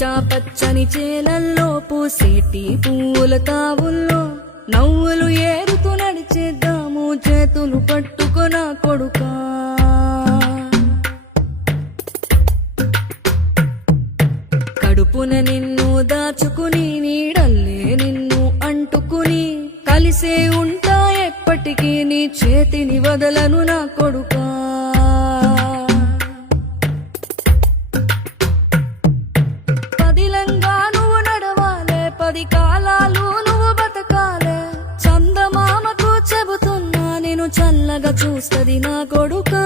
పచ్చా పచ్చని చేలల్లో పూసేటి పూల తావుల్లో నవ్వులు ఏరుతూ నడిచేద్దాము చేతులు పట్టుకొన కొడుకా. కడుపున నిన్ను దాచుకుని నీడల్లే నిన్ను అంటుకుని కలిసే ఉంటా ఎప్పటికీ నీ చేతిని వదలను నా కొడుకా. పదిలంగా నువ్వు నడవాలే, 10 కాలాలు నువ్వు బతకాలే. చందమామకు చెబుతున్నా నేను చల్లగా చూస్తది నా కొడుకా.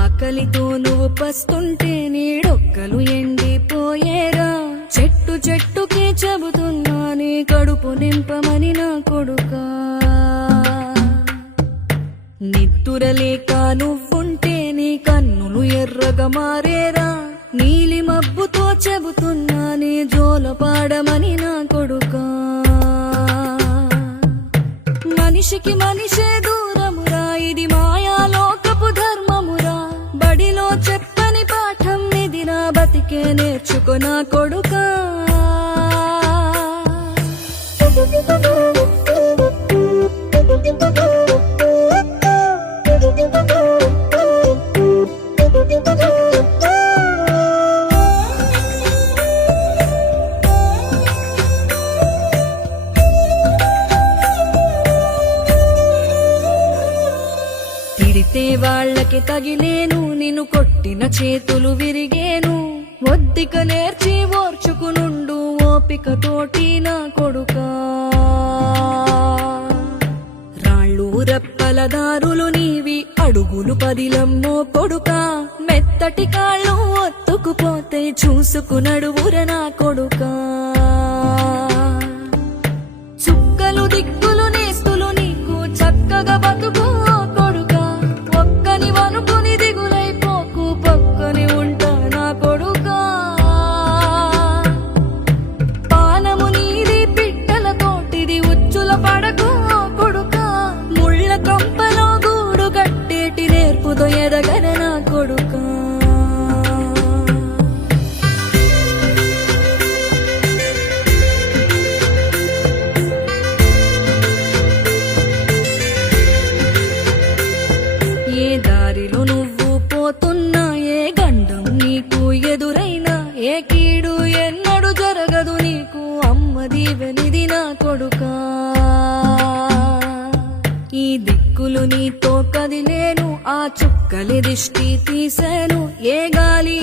ఆకలితో నువ్వు పస్తుంటే నీడొక్కలు ఎండిపోయేరా. చెట్టు చెట్టుకి చెబుతున్నా నీ కడుపు నింపమని నా కొడుకా. నిద్దురలేక నువ్వుంటే నీ కన్నులు ఎర్రగా మారేరా. నీలి మబ్బుతో చెబుతున్నా నీ జోల పాడమని నా కొడుకా. మనిషికి మనిషే దూరమురా, ఇది మాయాలోకపు ధర్మమురా. బడిలో చెప్పని పాఠం ఇది నా బతికే నేర్చుకో నా కొడుకా. తిడితే వాళ్ళకి తగిలేను, నిన్ను కొట్టిన చేతులు విరిగేను. ఒద్దిక నేర్చి ఓర్చుకునుండు ఓపిక తోటి నా కొడుకా. రాళ్ళు రప్పల దారులు నీవి, అడుగులు పదిలమ్మో కొడుకా. మెత్తటి కాళ్ళు ఒత్తుకుపోతే చూసుకునడువుర నా కొడుకా. చుక్కలు దిక్కులు నేస్తులు నీకు చక్కగా బతుకు కొడుకా. ఒక్కని వనుకుని దిగులైపోకు, పక్కని ఉంటా నా కొడుకా. పానము నీది పిట్టల తోటిది, ఉచ్చుల పడకు కొడుకా. ముళ్ళ కంపలో గూడు కట్టేటి నేర్పుతో ఎదగన నా కొడుకా. ఏ దారిలో నువ్వు పోతున్నా, ఏ గండం నీకు ఎదురైనా, ఏ కీడు ఎన్నడు జరగదు నీకు అమ్మ దీవెనిది నా కొడుకా. ఈ దిక్కులు నీతో కదిలేను, ఆ చుక్కలి దిష్టి తీశాను. ఏ గాలి